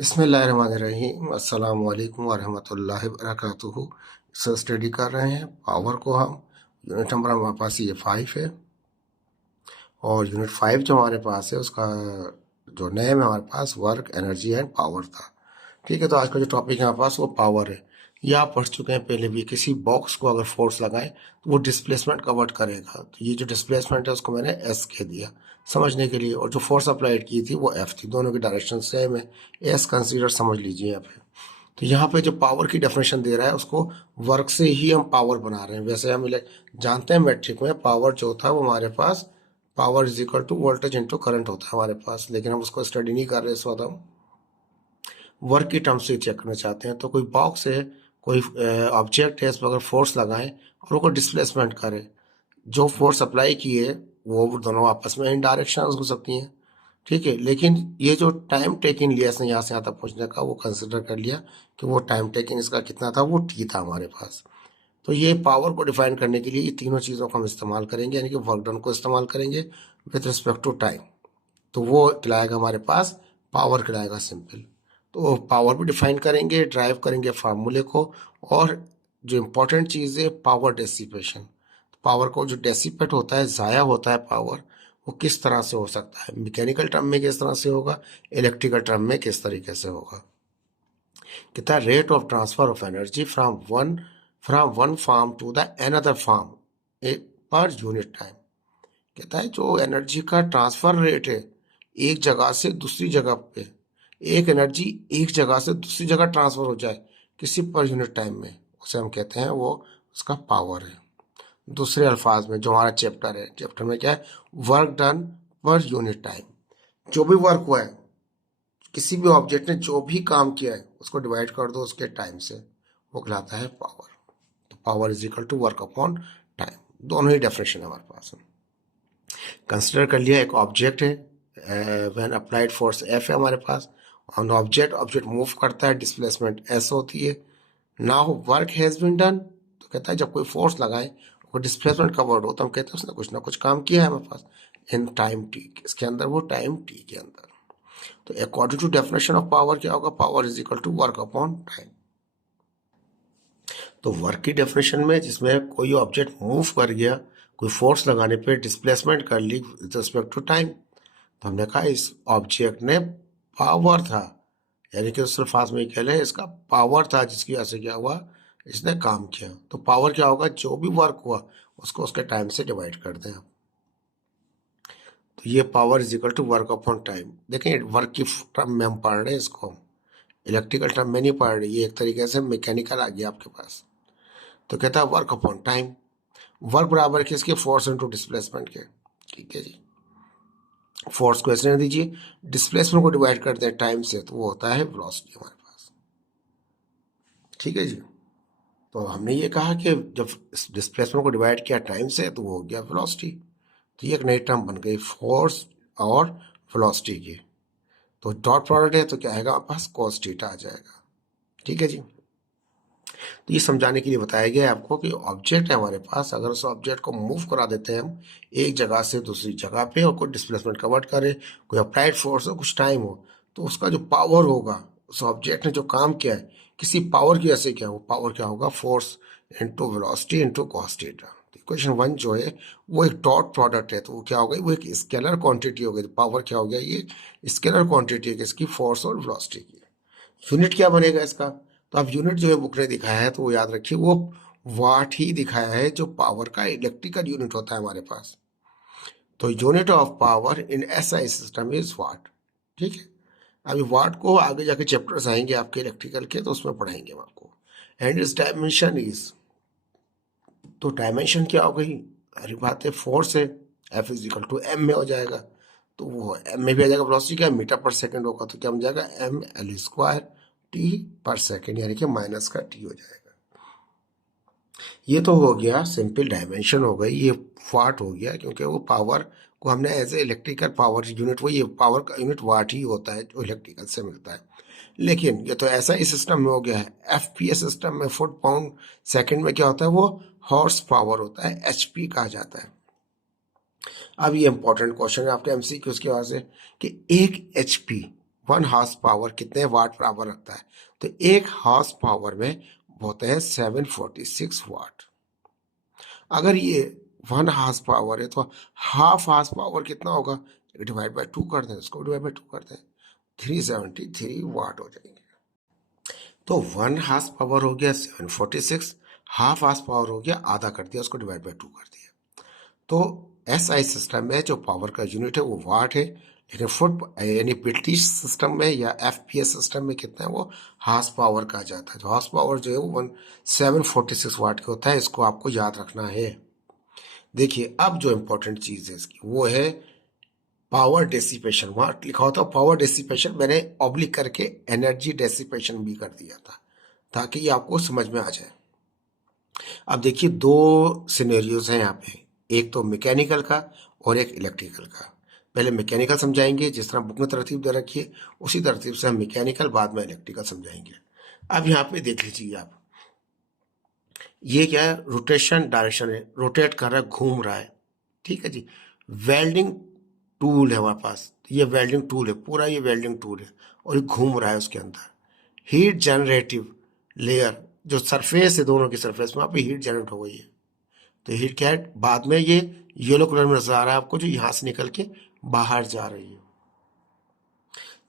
बिस्मिल्लाहिर्रहमानिर्रहीम अस्सलाम वालेकुम वरहमतुल्लाहि वबरकातुहू। सर स्टडी कर रहे हैं पावर को हम। यूनिट नंबर हमारे पास ये 5 है और यूनिट 5 जो हमारे पास है उसका जो नेम है हमारे पास वर्क एनर्जी एंड पावर था। ठीक है, तो आज का जो टॉपिक है हमारे पास वो पावर है। ये आप पढ़ चुके हैं पहले भी। किसी बॉक्स को अगर फोर्स लगाएं तो वो डिस्प्लेसमेंट कवर्ट करेगा। तो ये जो डिस्प्लेसमेंट है उसको मैंने एस कह दिया समझने के लिए, और जो फोर्स अप्लाइड की थी वो एफ थी। दोनों की डायरेक्शन सेम है, एस कंसीडर समझ लीजिए यहाँ पे। तो यहाँ पे जो पावर की डेफिनेशन दे रहा है उसको वर्क से ही हम पावर बना रहे हैं। वैसे हम जानते हैं मैट्रिक में पावर जो था वो हमारे पास power is equal to voltage into current होता है हमारे पास, लेकिन हम उसको स्टडी नहीं कर रहे इस वक्त। हम वर्क की टर्म्स से चेक करना चाहते हैं। तो कोई बॉक्स है, कोई ऑब्जेक्ट है, इस पर अगर फोर्स लगाएं और वो डिस्प्लेसमेंट करे, जो फोर्स अप्लाई किए वो दोनों आपस में इन डायरेक्शन हो सकती हैं। ठीक है, लेकिन ये जो टाइम टेकिंग लिया इसने यहाँ से यहाँ तक पहुँचने का, वो कंसिडर कर लिया कि वो टाइम टेकिंग इसका कितना था, वो टी था हमारे पास। तो ये पावर को डिफाइन करने के लिए ये तीनों चीज़ों को हम इस्तेमाल करेंगे, यानी कि वर्क डन को इस्तेमाल करेंगे विथ रिस्पेक्ट टू टाइम। तो वो खिलाएगा हमारे पास पावर खिलाएगा सिंपल। तो पावर भी डिफाइन करेंगे, ड्राइव करेंगे फार्मूले को। और जो इम्पोर्टेंट चीज़ है पावर डेसिपेशन। पावर को जो डेसिपेट होता है, ज़ाया होता है पावर, वो किस तरह से हो सकता है। मैकेनिकल टर्म में किस तरह से होगा, इलेक्ट्रिकल टर्म में किस तरीके से होगा। कितना rate of transfer of energy from one form to the another form per unit time. कहता है जो एनर्जी का ट्रांसफर रेट है एक जगह से दूसरी जगह पे, एक एनर्जी एक जगह से दूसरी जगह ट्रांसफर हो जाए किसी पर यूनिट टाइम में, उसे हम कहते हैं वो उसका पावर है। दूसरे अल्फाज में जो हमारा चैप्टर है, चैप्टर में क्या है, वर्क डन पर यूनिट टाइम। जो भी वर्क हुआ है, किसी भी ऑब्जेक्ट ने जो भी काम किया है उसको डिवाइड कर दो उसके टाइम से, वो कहलाता है पावर। तो power is equal to work upon time. दोनों ही डेफिनेशन है हमारे पास। कंसिडर कर लिया एक ऑब्जेक्ट है, व्हेन अप्लाइड फोर्स एफ है हमारे पास ऑन ऑब्जेक्ट मूव करता है, डिस्प्लेसमेंट एस होती है। Now work has been done, तो कहता है जब कोई फोर्स लगाए वो डिस्प्लेसमेंट का वर्ड हो तो हम कहते हैं उसने कुछ ना कुछ काम किया है हमारे पास इन टाइम टी। इसके अंदर वो टाइम टी के अंदर। तो according to definition of power क्या होगा, power is equal to work upon time. तो वर्क की डेफिनेशन में जिसमें कोई ऑब्जेक्ट मूव कर गया, कोई फोर्स लगाने पे डिस्प्लेसमेंट कर ली विद रिस्पेक्ट टू टाइम, तो हमने कहा इस ऑब्जेक्ट ने पावर था, यानी कि सिर्फ फास्ट में कह लें इसका पावर था जिसकी वजह से क्या हुआ, इसने काम किया। तो पावर क्या होगा, जो भी वर्क हुआ उसको उसके टाइम से डिवाइड कर दें आप। तो ये power is equal to work upon time. देखें वर्क की टर्म में हम पढ़ रहे हैं इसको, इलेक्ट्रिकल टर्म में नहीं पढ़ रहे, ये एक तरीके से मैकेनिकल आ गया आपके पास। तो कहता है वर्क अपॉन टाइम। वर्क बराबर किसके, फोर्स इनटू डिस्प्लेसमेंट के। ठीक है जी, फोर्स को ऐसे दीजिए, डिस्प्लेसमेंट को डिवाइड करते हैं टाइम से, तो वो होता है वेलोसिटी हमारे पास। ठीक है जी, तो हमने ये कहा कि जब डिस्प्लेसमेंट को डिवाइड किया टाइम से तो वो हो गया वेलोसिटी। तो ये एक नई टर्म बन गई फोर्स और वेलोसिटी की। तो डॉट प्रोडक्ट है तो क्या आएगा हमारे पास, कॉस थीटा आ जाएगा। ठीक है जी, तो ये समझाने के लिए बताया गया है आपको कि ऑब्जेक्ट है हमारे पास, अगर उस ऑब्जेक्ट को मूव करा देते हैं हम एक जगह से दूसरी जगह पे, और कोई डिस्प्लेसमेंट कवर्ट करे, कोई अप्लाइड फोर्स हो, कुछ टाइम हो, तो उसका जो पावर होगा, उस ऑब्जेक्ट ने जो काम किया है किसी पावर की वजह से, क्या वो पावर क्या होगा, force into velocity into cos theta. Equation 1 जो है वो एक डॉट प्रोडक्ट है, तो वो क्या होगा, वो एक स्केलर क्वांटिटी हो गई। पावर क्या हो गया, ये स्केलर क्वांटिटी है किसकी, फोर्स और वेलोसिटी की। यूनिट क्या बनेगा इसका, तो अब यूनिट जो है बुक ने दिखाया है तो वो याद रखिए, वो वाट ही दिखाया है जो पावर का इलेक्ट्रिकल यूनिट होता है हमारे पास। तो unit of power in SI system is what. ठीक है, अभी वाट को आगे जाके चैप्टर्स आएंगे आपके इलेक्ट्रिकल के, तो उसमें पढ़ाएंगे हम आपको। एंड इस डायमेंशन इज, तो डायमेंशन क्या हो गई, अरे बात है फोर्स है, F is equal to M में हो जाएगा। तो वो एम में भी आ जाएगा, वेलोसिटी क्या मीटर पर सेकंड होगा, तो क्या बन जाएगा एम एल स्क्वायर टी पर सेकंड, यानी कि माइनस का टी हो जाएगा। ये तो हो गया सिंपल डायमेंशन हो गई, ये वाट हो गया, क्योंकि वो पावर को हमने as a electrical power unit, वो ये पावर का यूनिट वाट ही होता है जो इलेक्ट्रिकल से मिलता है। लेकिन ये तो ऐसा ही सिस्टम में हो गया है, एफपीएस सिस्टम में फुट पाउंड सेकंड में क्या होता है, वो हॉर्स पावर होता है, एचपी कहा जाता है। अब ये इंपॉर्टेंट क्वेश्चन है आपके एमसीक्यूज की वजह से कि 1 एचपी 1 हॉर्स पावर कितने वाट बराबर रखता है? तो 1 हॉर्स पावर में होते हैं 746 वाट। अगर ये 1 हॉर्स पावर है तो हाफ हॉर्स पावर कितना होगा? डिवाइड बाय 2 कर दें, इसको डिवाइड बाय 2 कर दें, 373 वाट हो जाएंगे। तो 1 हॉर्स पावर हो गया 746, हाफ हॉर्स पावर हो गया आधा कर दिया, उसको डिवाइड बाय 2 कर दिया। तो एसआई सिस्टम में जो पावर का यूनिट है वो वाट है, लेकिन फुट यानी ब्रिटिश सिस्टम में या एफपीएस सिस्टम में कितना है वो हॉर्स पावर कहा जाता है। तो हॉर्स पावर जो है वो 746 वाट का होता है, इसको आपको याद रखना है। देखिए अब जो इंपॉर्टेंट चीज है इसकी वो है पावर डेसिपेशन। वहां लिखा होता है पावर डेसिपेशन, मैंने ऑब्लिक करके एनर्जी डेसिपेशन भी कर दिया था ताकि ये आपको समझ में आ जाए। अब देखिए दो सिनेरियोज हैं यहाँ पे, एक तो मैकेनिकल का और एक इलेक्ट्रिकल का। पहले मैकेनिकल समझाएंगे, जिस तरह बुक में तरतीब दे रखी है उसी तरतीब से हम मैकेनिकल बाद में इलेक्ट्रिकल समझाएंगे। अब यहाँ पे देख लीजिए आप, ये क्या है? रोटेशन डायरेक्शन है, रोटेट कर रहा है, घूम रहा है, ठीक है जी। वेल्डिंग टूल है हमारे पास, ये वेल्डिंग टूल है, पूरा ये वेल्डिंग टूल है और ये घूम रहा है उसके अंदर। हीट जनरेटिव लेयर जो सरफेस है, दोनों की सरफेस में वहाँ पे हीट जनरेट हो गई है। तो हीट क्या है? बाद में ये येलो कलर में नजर आ रहा है आपको, जो यहाँ से निकल के बाहर जा रही है।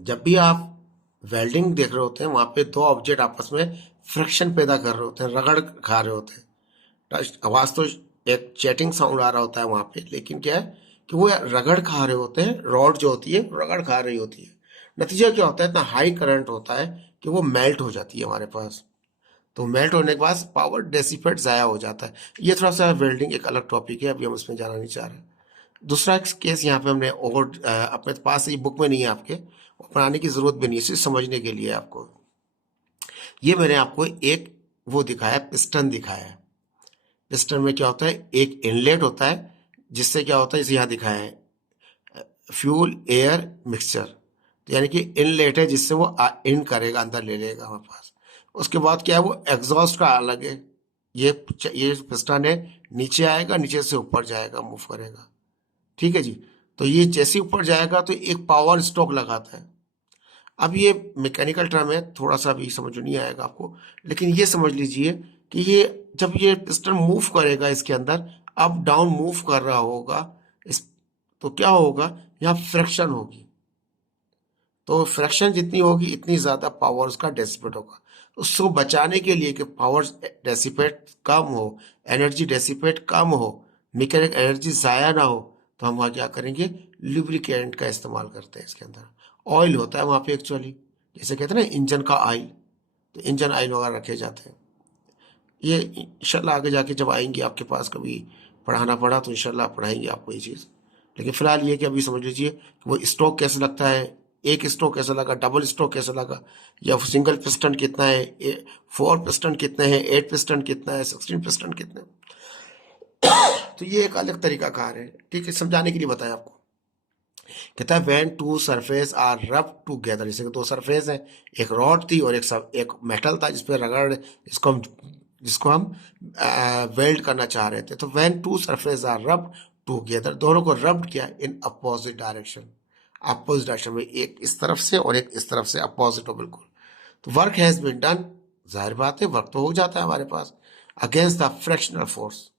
जब भी आप वेल्डिंग देख रहे होते हैं वहां पे दो ऑब्जेक्ट आपस में फ्रिक्शन पैदा कर रहे होते हैं, रगड़ खा रहे होते हैं। आवाज तो एक चैटिंग साउंड आ रहा होता है वहां पे, लेकिन क्या है कि वो रगड़ खा रहे होते हैं, रॉड जो होती है रगड़ खा रही होती है। नतीजा क्या होता है? इतना हाई करंट होता है कि वो मेल्ट हो जाती है हमारे पास। तो मेल्ट होने के बाद पावर डेसिपेट जाया हो जाता है। ये थोड़ा सा वेल्डिंग एक अलग टॉपिक है, अभी हम उसमें जाना नहीं चाह रहे। दूसरा केस यहाँ पे हमने और अपने पास ये बुक में नहीं है आपके, वो बनाने की जरूरत भी नहीं है, सिर्फ समझने के लिए आपको। ये मैंने आपको एक वो दिखाया, पिस्टन दिखाया है। पिस्टन में क्या होता है? एक इनलेट होता है, जिससे क्या होता है इसे यहाँ दिखाया है, फ्यूल एयर मिक्सचर। तो यानी कि इनलेट है जिससे वो इन करेगा, अंदर ले लेगा हमारे पास। उसके बाद क्या है? वो एग्जॉस्ट का अलग है। ये पिस्टन है, नीचे आएगा, नीचे से ऊपर जाएगा, मूव करेगा, ठीक है जी। तो ये जैसे ऊपर जाएगा तो एक पावर स्ट्रोक लगाता है। अब ये मैकेनिकल टर्म है, थोड़ा सा भी समझ नहीं आएगा आपको, लेकिन ये समझ लीजिए कि ये जब ये पिस्टन मूव करेगा इसके अंदर, अप डाउन मूव कर रहा होगा इस, तो क्या होगा? यहाँ फ्रिक्शन होगी। तो फ्रिक्शन जितनी होगी इतनी ज्यादा पावर उसका डेसिपेट होगा। उसको बचाने के लिए कि पावर डेसिपेट कम हो, एनर्जी डेसिपेट कम हो, मैकेनिकल एनर्जी जाया ना हो, तो हम वहाँ क्या करेंगे? लुब्रिकेंट का इस्तेमाल करते हैं। इसके अंदर ऑयल होता है वहाँ पे एक्चुअली, जैसे कहते हैं ना इंजन का ऑयल, तो इंजन ऑयल वगैरह रखे जाते हैं। ये इंशाल्लाह आगे जाके जब आएंगे आपके पास कभी पढ़ाना पड़ा तो इंशाल्लाह पढ़ाएंगे आपको ये चीज़। लेकिन फिलहाल ये कि अभी समझ लीजिए वो स्ट्रोक कैसे लगता है, एक स्ट्रोक कैसे लगा, डबल स्ट्रोक कैसे लगा, या सिंगल पिस्टन कितना है, 4 पिस्टन कितने हैं, 8 पिस्टन कितना है, 16 पिस्टन कितने हैं। तो ये एक अलग तरीका कार है, ठीक है, समझाने के लिए बताया आपको। कहता है व्हेन टू सरफेस आर रब टूगेदर, जैसे कि दो सरफेस है, एक रॉड थी और एक मेटल था जिसपे रगड़, जिसको हम वेल्ड करना चाह रहे थे। तो व्हेन टू सरफेस आर रब टूगेदर, दोनों को रब्ड किया in opposite direction, opposite direction में, एक इस तरफ से और एक इस तरफ से, अपोजिट हो बिल्कुल। तो वर्क हैज बीन डन, जाहिर बात है वर्क तो हो जाता है हमारे पास, अगेंस्ट द फ्रैक्शनल फोर्स,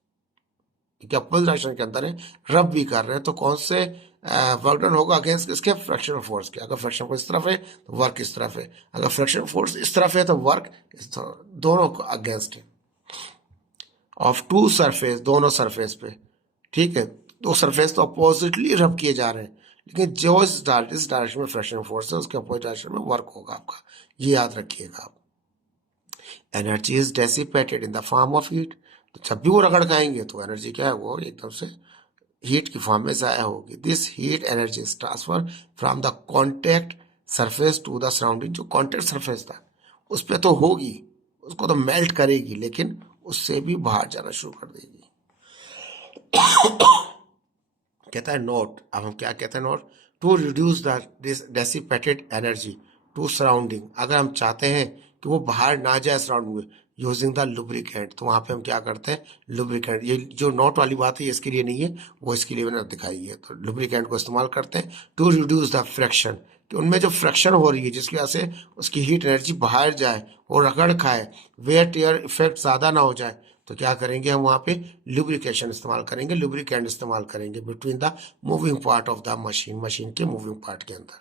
क्योंकि अपोजिट डायरेक्शन के अंदर है, रब भी कर रहे हैं, तो कौन से वर्क डन होगा? अगेंस्ट इसके फ्रैक्शनल फोर्स के। अगर फ्रैक्शन फोर्स इस तरफ है तो वर्क इस तरफ है, अगर फ्रैक्शन फोर्स इस तरफ है तो वर्क इस तरफ, दोनों को अगेंस्ट है। ऑफ टू सरफेस, दोनों सरफेस पे, ठीक है, दो सरफेस तो अपोजिटली रब किए जा रहे हैं, लेकिन जो इस डायरेक्शन में फ्रैक्शन फोर्स है उसके अपोजिट डायरेक्शन में वर्क होगा आपका, ये याद रखिएगा आप। Energy is dissipated in the form of heat, तो जब भी वो रगड़ खाएंगे तो एनर्जी क्या है? वो एकदम से हीट की फॉर्म में जाया होगी। This heat energy is transfer from the contact surface to the surrounding, जो कॉन्टेक्ट सरफेस था उस पर तो होगी, उसको तो मेल्ट करेगी, लेकिन उससे भी बाहर जाना शुरू कर देगी। कहता है नोट, अब हम क्या कहते हैं? Note, to reduce the dissipated energy to surrounding, अगर हम चाहते हैं कि वो बाहर ना जाए सराउंडिंग में, यूजिंग द लुब्रिकेंट। तो वहाँ पे हम क्या करते हैं, लुब्रिकेंट, ये जो नोट वाली बात है ये इसके लिए नहीं है, वो इसके लिए मैंने दिखाई है। तो लुब्रिकेंट को इस्तेमाल करते हैं टू रिड्यूस द फ्रिक्शन, कि उनमें जो फ्रिक्शन हो रही है जिसकी वजह से उसकी हीट एनर्जी बाहर जाए और रगड़ खाए, वेयर टेयर इफेक्ट ज़्यादा ना हो जाए, तो क्या करेंगे हम वहाँ पे लुब्रिकेशन इस्तेमाल करेंगे, लुब्रिकेंट इस्तेमाल करेंगे between the moving part of the machine, machine के मूविंग पार्ट के अंदर।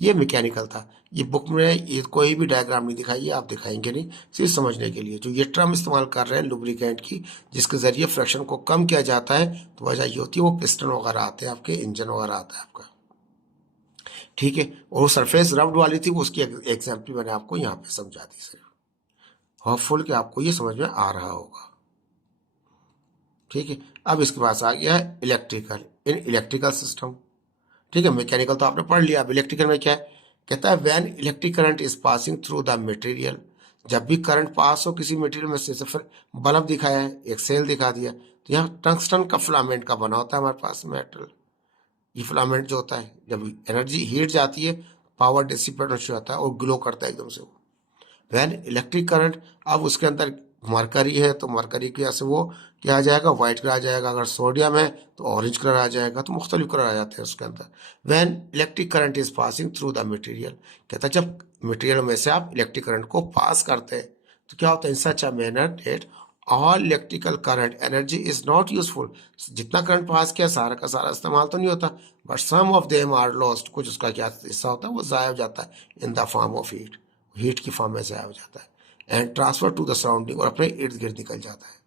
ये मैकेनिकल था। ये बुक में ये कोई भी डायग्राम नहीं दिखाई है, आप दिखाएंगे नहीं, सिर्फ समझने के लिए। जो ये टर्म इस्तेमाल कर रहे हैं लुब्रिकेंट की, जिसके जरिए फ्रिक्शन को कम किया जाता है, तो वजह ये होती है वो पिस्टन वगैरह आते हैं आपके, इंजन वगैरह आता है आपका, ठीक है। और सरफेस रब्ड वाली थी, वो उसकी एग्जाम्पल मैंने आपको यहाँ पे समझा दी सिर्फ। होपफुल कि आपको ये समझ में आ रहा होगा, ठीक है। अब इसके पास आ गया है इलेक्ट्रिकल, इन इलेक्ट्रिकल सिस्टम, ठीक है। मैकेनिकल तो आपने पढ़ लिया, अब इलेक्ट्रिकल में क्या है, कहता है when electric current is passing through the material, जब भी करंट पास हो किसी मटेरियल में से, फिर बल्ब दिखाया है, एक सेल दिखा दिया, तो यहाँ टंगस्टन का फिलामेंट का बना होता है हमारे पास मेटल। ये फिलामेंट जो होता है, जब एनर्जी हीट जाती है, पावर डिसिपेट हो जाता है और ग्लो करता है एकदम से वो। वैन इलेक्ट्रिक करंट, अब उसके अंदर मरकरी है तो मरकरी की वजह से वो क्या आ जाएगा, व्हाइट कलर आ जाएगा, अगर सोडियम है तो ऑरेंज कलर आ जाएगा, तो मुख्तलिफ कलर आ जाते हैं उसके अंदर। When electric current is passing through the material, कहता है जब मटेरियल में से आप इलेक्ट्रिक करंट को पास करते हैं तो क्या होता है, in such a manner that all electrical current energy is not useful, जितना करंट पास किया सारा का सारा इस्तेमाल तो नहीं होता, but some of them are lost, कुछ उसका क्या हिस्सा होता है वो ज़ाया हो जाता है in the form of heat, heat की फॉर्म में ज़ाया हो जाता है, and transfer to the surrounding, और अपने इर्द गिर्द निकल जाता है।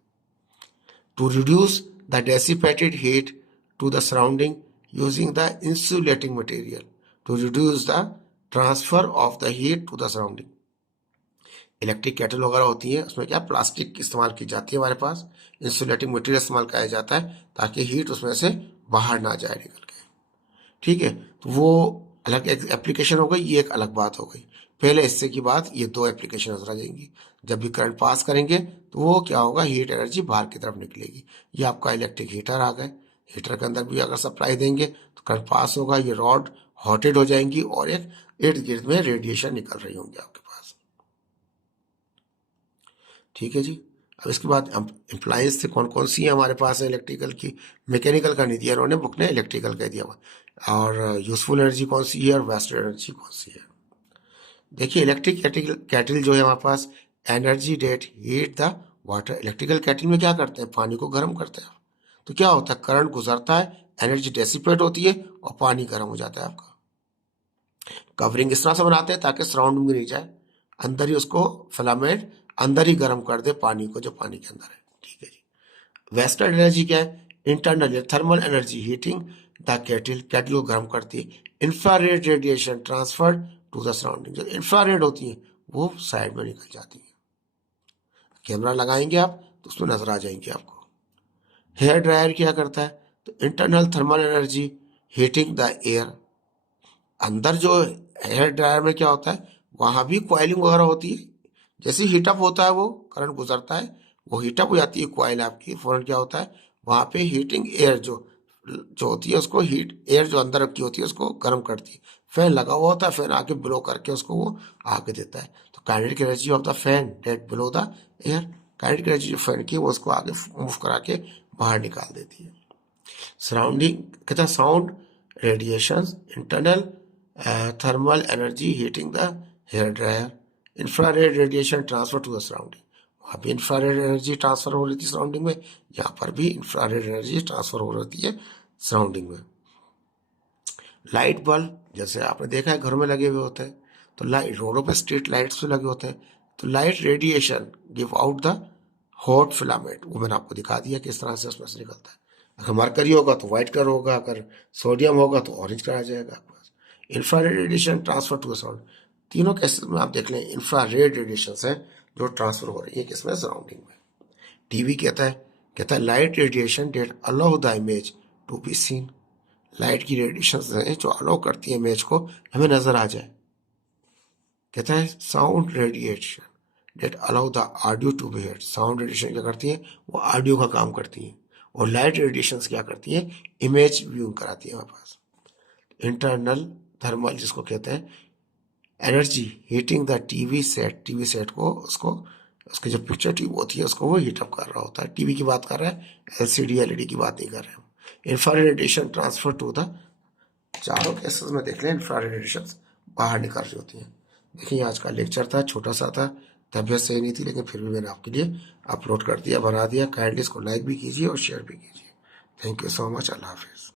To reduce the dissipated heat to the surrounding using the insulating material, to reduce the transfer of the heat to the surrounding. Electric kettle वगैरह होती है, उसमें क्या प्लास्टिक इस्तेमाल की जाती है हमारे पास, इंसुलेटिंग मटेरियल इस्तेमाल किया जाता है ताकि हीट उसमें से बाहर ना जाए निकल के, ठीक है। तो वो अलग एक एप्लीकेशन हो गई, ये एक अलग बात हो गई। पहले हिस्से की बात, ये दो एप्लीकेशन नजर आ जाएंगी। जब भी करंट पास करेंगे तो वो क्या होगा, हीट एनर्जी बाहर की तरफ निकलेगी। ये आपका इलेक्ट्रिक हीटर आ गए, हीटर के अंदर भी अगर सप्लाई देंगे तो करंट पास होगा, ये रॉड हॉटेड हो जाएंगी और एक इर्द गिर्द में रेडिएशन निकल रही होंगी आपके पास, ठीक है जी। अब इसके बाद इम्प्लाइंस थे कौन कौन सी है हमारे पास है इलेक्ट्रिकल की, मैकेनिकल का नहीं दिया उन्होंने बुक ने, इलेक्ट्रिकल का दिया हुआ। और यूजफुल एनर्जी कौन सी है और वेस्टेड एनर्जी कौन सी है। देखिए इलेक्ट्रिक कैटल जो है हमारे पास, energy that heat the water, electrical kettle में क्या करते हैं, पानी को गर्म करते हैं। तो क्या होता है, करंट गुजरता है, एनर्जी डेसिपेट होती है और पानी गर्म हो जाता है आपका। कवरिंग इस तरह से बनाते हैं ताकि सराउंडिंग में नहीं जाए, अंदर ही उसको फिलामेंट अंदर ही गर्म कर दे पानी को, जो पानी के अंदर है, ठीक है जी। वेस्टर्न एनर्जी क्या है, internal thermal energy heating the kettle, kettle को गर्म करती है। Infrared radiation transfer to the surrounding, जो इंफ्रारेड होती है वो साइड में निकल जाती है। कैमरा लगाएंगे आप तो उसमें नजर आ जाएंगे आपको। हेयर ड्रायर क्या करता है, तो internal thermal energy heating the air, अंदर जो हेयर ड्रायर में क्या होता है, वहां भी क्वाइलिंग वगैरह होती है, जैसे हीटअप होता है वो करंट गुजरता है, वो हीटअप हो जाती है क्वाइल आपकी, फौरन क्या होता है वहां पे हीटिंग एयर जो जो होती है उसको, हीट एयर जो अंदर की होती है उसको गर्म करती है। फैन लगा हुआ होता है, फैन आके ब्लो करके उसको वो आगे देता है। तो kinetic energy of the fan that blow the air, kinetic energy जो फैन की वो उसको आगे मूव करा के बाहर निकाल देती है। सराउंडिंग कहता है sound radiation, internal thermal energy heating the hair dryer, infrared radiation transfer to the surrounding, वहाँ भी इंफ्रारेड एनर्जी ट्रांसफर हो रही थी सराउंडिंग में, यहाँ पर भी इंफ्रारेड एनर्जी ट्रांसफर हो रही है सराउंडिंग में। लाइट बल्ब जैसे आपने देखा है घरों में लगे हुए होते हैं, तो लाइट रोडों पे स्ट्रीट लाइट्स भी लगे होते हैं, तो light radiation give out the hot filament, वो मैंने आपको दिखा दिया किस तरह से उसमें से निकलता है। अगर मरकरी होगा तो व्हाइट कलर होगा, अगर सोडियम होगा तो ऑरेंज कलर आ जाएगा आपके पास। Infrared radiation transfer to the sound, तीनों केसेस में आप देख लें इंफ्रारेड रेडिएशन है जो ट्रांसफर हो रही है किसमें, सराउंडिंग में। टीवी कहता है light radiation that allow the image to be seen, light की रेडिएशन है जो अलाउ करती है इमेज को हमें नजर आ जाए। कहता है sound radiation that allow the audio to be heard, sound radiation क्या करती है, वो ऑडियो का काम करती है। और लाइट रेडिएशन क्या करती है, इमेज व्यू कराती है हमारे पास। इंटरनल थर्मल जिसको कहते हैं energy heating the TV set, TV set को उसको उसकी जो पिक्चर ट्यूब होती है उसको वो हीटअप कर रहा होता है। टीवी की बात कर रहे हैं, एलसीडी एलईडी की बात नहीं कर रहे हैं। Infrared radiation transfer to the, चारों केसेस में देख लें इंफ्रारेड रेडिएशन बाहर निकल रही होती हैं। देखिए आज का लेक्चर था, छोटा सा था, तबीयत सही नहीं थी, लेकिन फिर भी मैंने आपके लिए अपलोड कर दिया, बना दिया। काइंडली इसको लाइक भी कीजिए और शेयर भी कीजिए। Thank you so much. अल्लाह हाफिज़।